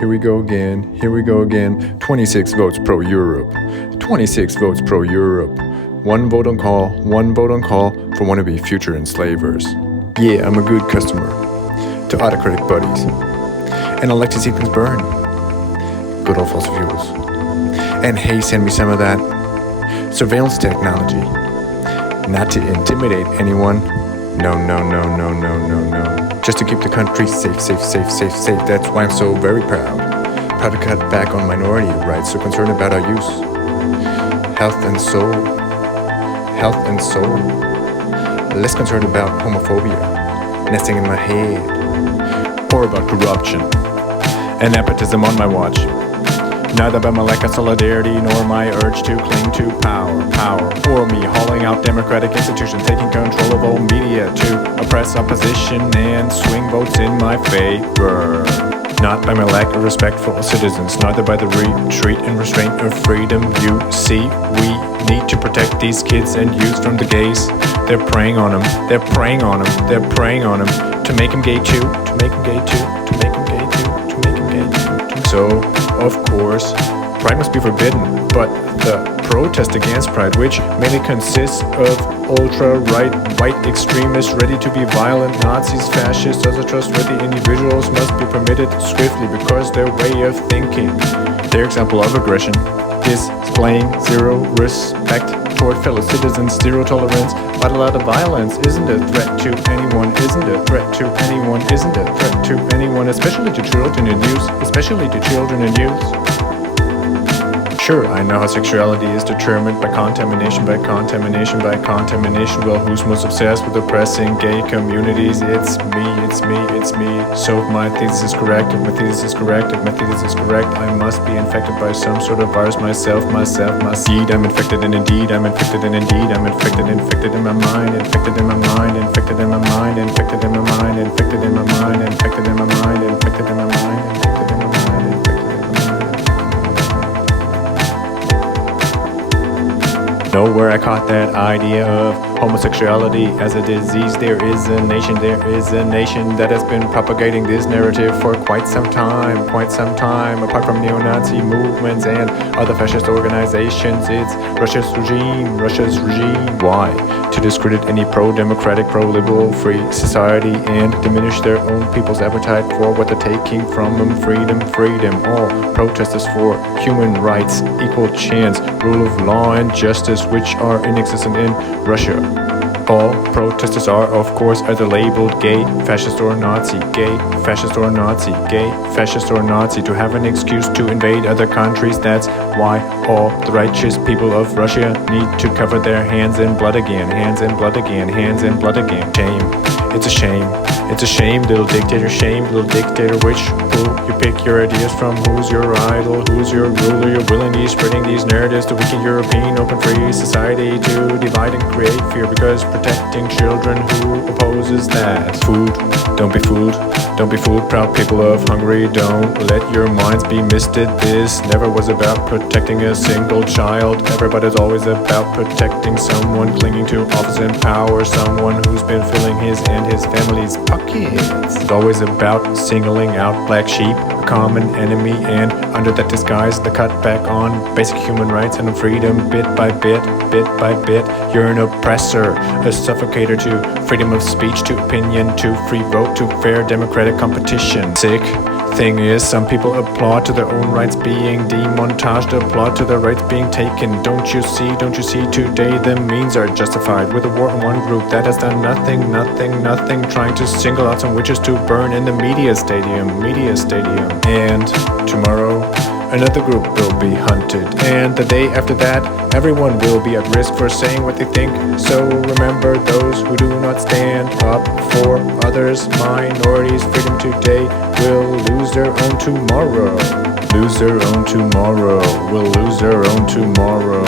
here we go again. 26 votes pro-Europe. 26 votes pro-Europe. One vote on call for wannabe future enslavers. Yeah, I'm a good customer. To autocratic buddies. And I like to see things burn. Good old fossil fuels. And hey, send me some of that surveillance technology. Not to intimidate anyone. No. Just to keep the country safe. That's why I'm so very proud. Proud to cut back on minority rights, so concerned about our use. Health and soul. Less concerned about homophobia, nesting in my head. Or about corruption and nepotism on my watch. Neither about my lack of solidarity nor my urge to cling to power. Or me hauling out democratic institutions, taking control of all media to oppress opposition and swing votes in my favor. Not by my lack of respect for all citizens, neither by the retreat and restraint of freedom. You see, we need to protect these kids and youth from the gays. They're preying on them, to make them gay too, So, of course, pride must be forbidden, but the protest against pride, which mainly consists of ultra-right, white extremists ready to be violent, Nazis, fascists, other trustworthy individuals must be permitted swiftly because their way of thinking, their example of aggression, is displaying zero respect toward fellow citizens, zero tolerance, but a lot of violence isn't a threat to anyone, especially to children and youth. Sure, I know how sexuality is determined by contamination. Well, who's most obsessed with oppressing gay communities? It's me. So if my thesis is correct, I must be infected by some sort of virus myself. Indeed, I'm infected, and indeed, I'm infected in my mind, infected in my mind. Know where I caught that idea of homosexuality as a disease. There is a nation that has been propagating this narrative for quite some time. Apart from neo-Nazi movements and other fascist organizations, it's Russia's regime. Why? To discredit any pro-democratic, pro-liberal, free society and diminish their own people's appetite for what they're taking from them. Freedom. All protesters for human rights, equal chance, rule of law and justice, which are inexistent in Russia. All protesters are, of course, either labeled gay, fascist or Nazi, to have an excuse to invade other countries. That's why all the righteous people of Russia need to cover their hands in blood again. Shame. It's a shame, little dictator, which who you pick your ideas from, who's your idol, who's your ruler. You're willingly spreading these narratives to weaken European open free society, to divide and create fear, because protecting children, who opposes that? Don't be fooled, proud people of Hungary, don't let your minds be misted. This never was about protecting a single child ever, but it's always about protecting someone clinging to office and power, someone who's been filling his and his family's pockets. It's always about singling out black sheep, a common enemy, and under that disguise, the cutback on basic human rights and freedom. Bit by bit, you're an oppressor, a suffocator to freedom of speech, to opinion, to free vote, to fair democratic competition. Sick thing is, some people applaud to their own rights being demontaged, applaud to their rights being taken. Don't you see today the means are justified with a war in one group that has done nothing, trying to single out some witches to burn in the media stadium. And tomorrow another group will be hunted, and the day after that everyone will be at risk for saying what they think. So remember, those who do not stand up for others, minorities, freedom today will lose their own tomorrow. Will lose their own tomorrow.